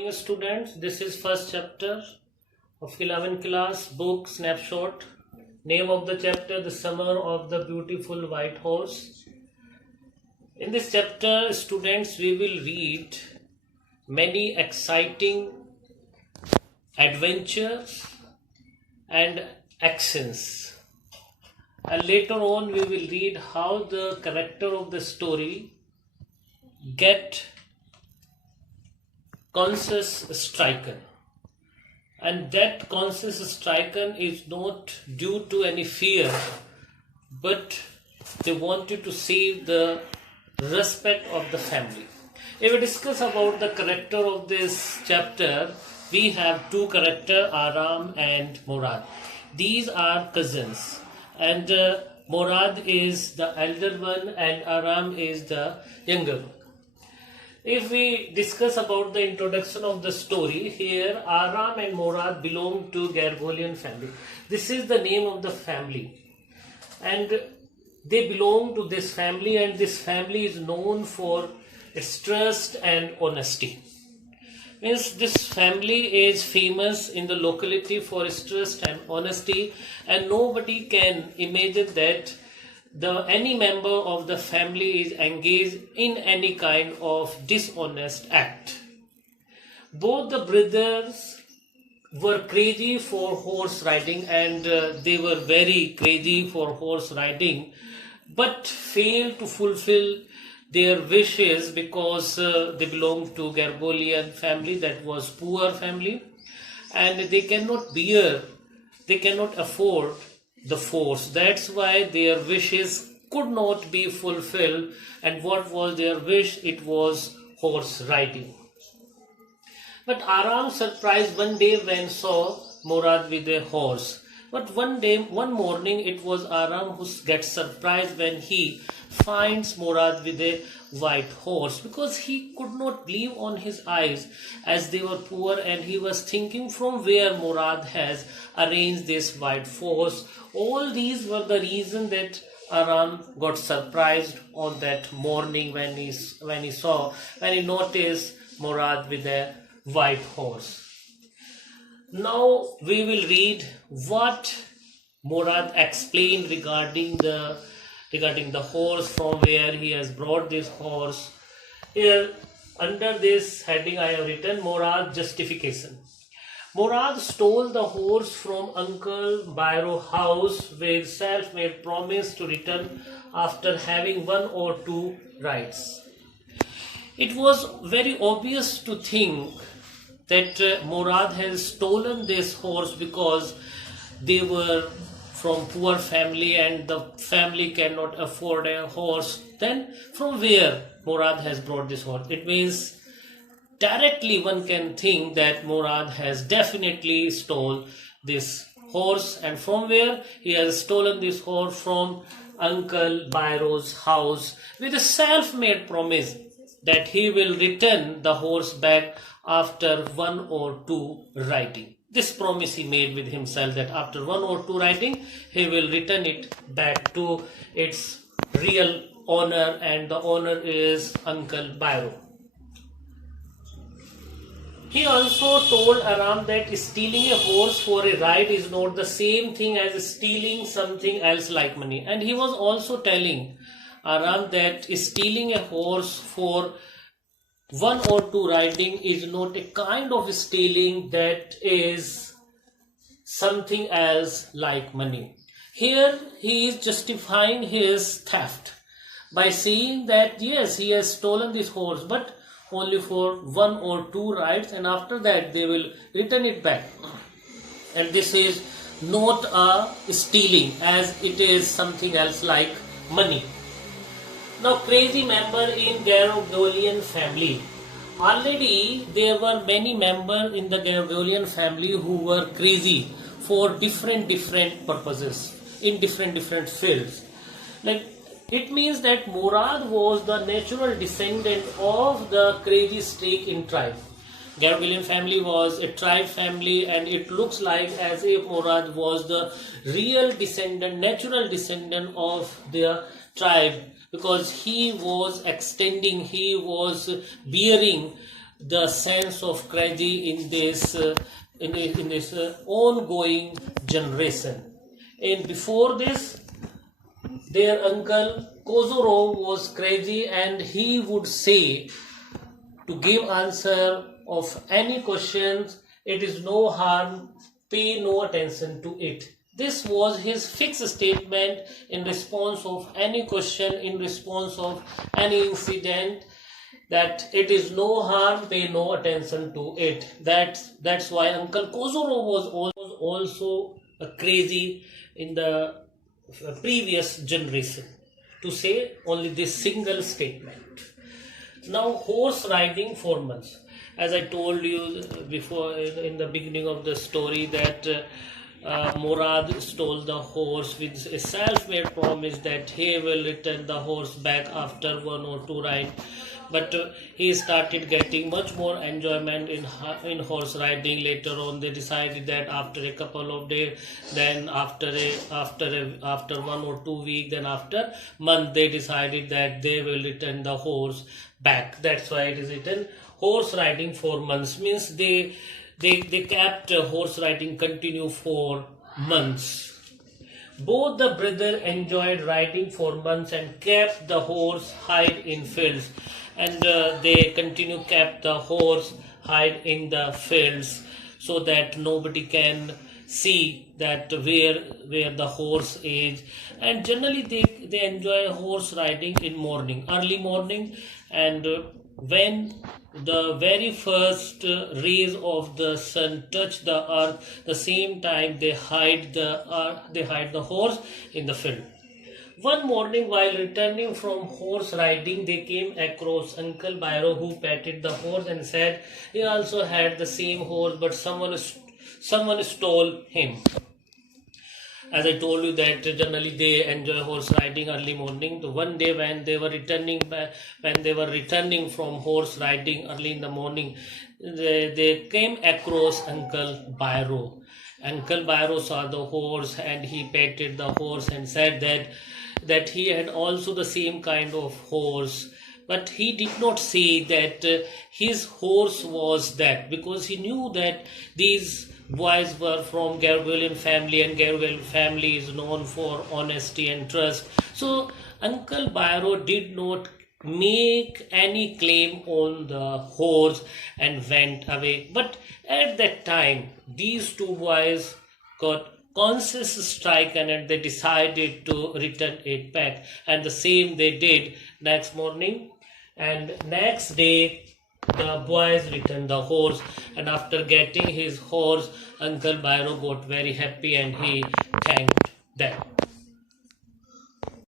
Morning students, this is first chapter of 11th class book snapshot. Name of the chapter, The Summer of the Beautiful White Horse. In this chapter, students, we will read many exciting adventures and actions, and later on we will read how the character of the story get conscious stricken, and that conscious stricken is not due to any fear, but they wanted to save the respect of the family. If we discuss about the character of this chapter, we have two characters, Aram and Murad. These are cousins, and Murad is the elder one and Aram is the younger one. If we discuss about the introduction of the story, here Aram and Murad belong to Gargolian family. This is the name of the family, and they belong to this family, and this family is known for its trust and honesty. Means this family is famous in the locality for its trust and honesty, and nobody can imagine that any member of the family is engaged in any kind of dishonest act. Both the brothers were crazy for horse riding, and they were very crazy for horse riding, but failed to fulfill their wishes because they belonged to Gargolian family, that was poor family, and they cannot afford the force. That's why their wishes could not be fulfilled. And what was their wish? It was horse riding. But Aram surprised one day when saw Murad with a horse. But one morning, it was Aram who gets surprised when he finds Murad with a white horse, because he could not believe on his eyes, as they were poor, and he was thinking from where Murad has arranged this white horse. All these were the reason that Aram got surprised on that morning when he noticed Murad with a white horse. Now we will read what Murad explained regarding the horse, from where he has brought this horse. Here under this heading I have written Murad justification. Murad stole the horse from Uncle Bairo house with self-made promise to return after having one or two rides. It was very obvious to think that Murad has stolen this horse because they were from poor family and the family cannot afford a horse. Then from where Murad has brought this horse? It means directly one can think that Murad has definitely stolen this horse. And from where? He has stolen this horse from Uncle Bairo's house with a self-made promise that he will return the horse back after one or two riding. This promise he made with himself, that after one or two riding he will return it back to its real owner, and the owner is Uncle Bairo. He also told Aram that stealing a horse for a ride is not the same thing as stealing something else like money. And he was also telling Aram that stealing a horse for one or two riding is not a kind of stealing that is something else like money. Here he is justifying his theft by saying that yes, he has stolen this horse, but only for one or two rides, and after that they will return it back. And this is not a stealing, as it is something else like money. Now, crazy member in Gargolian family. Already there were many members in the Gargolian family who were crazy for different purposes in different fields. Like, it means that Murad was the natural descendant of the crazy streak in tribe. Gargolian family was a tribe family, and it looks like as if Murad was the real descendant, natural descendant of their tribe, because he was bearing the sense of crazy in this ongoing generation. And before this, their uncle Kozorov was crazy, and he would say to give answer of any questions, it is no harm, pay no attention to it. This was his fixed statement in response of any question, in response of any incident, that it is no harm, pay no attention to it. That's why Uncle Kozorov was also a crazy in the previous generation, to say only this single statement. Now, horse riding for months. As I told you before in the beginning of the story, that Murad stole the horse with a self-made promise that he will return the horse back after 1 or 2 rides. But he started getting much more enjoyment in horse riding. Later on, they decided that after a couple of days, then after 1 or 2 weeks, then after month, they decided that they will return the horse back. That's why it is written horse riding for months. Means they kept horse riding continue for months. Both the brothers enjoyed riding for months and kept the horse hide in fields. And they kept the horse hide in the fields, so that nobody can see that where the horse is. And generally they enjoy horse riding in morning, early morning, and when the very first rays of the sun touch the earth, the same time they hide the horse in the field. One morning, while returning from horse riding, they came across Uncle Bairo, who petted the horse and said he also had the same horse, but someone stole him. As I told you that generally they enjoy horse riding early morning. So one day when they were returning from horse riding early in the morning, they came across Uncle Bairo. Uncle Bairo saw the horse and he petted the horse and said that he had also the same kind of horse, but he did not say that his horse was that, because he knew that these boys were from Garuelian family, and Garuelian family is known for honesty and trust. So Uncle Bairo did not make any claim on the horse and went away. But at that time, these two boys got conscious stricken and they decided to return it back. And the same they did next morning. And next day, the boys returned the horse, and after getting his horse, Uncle Bairo got very happy and he thanked them.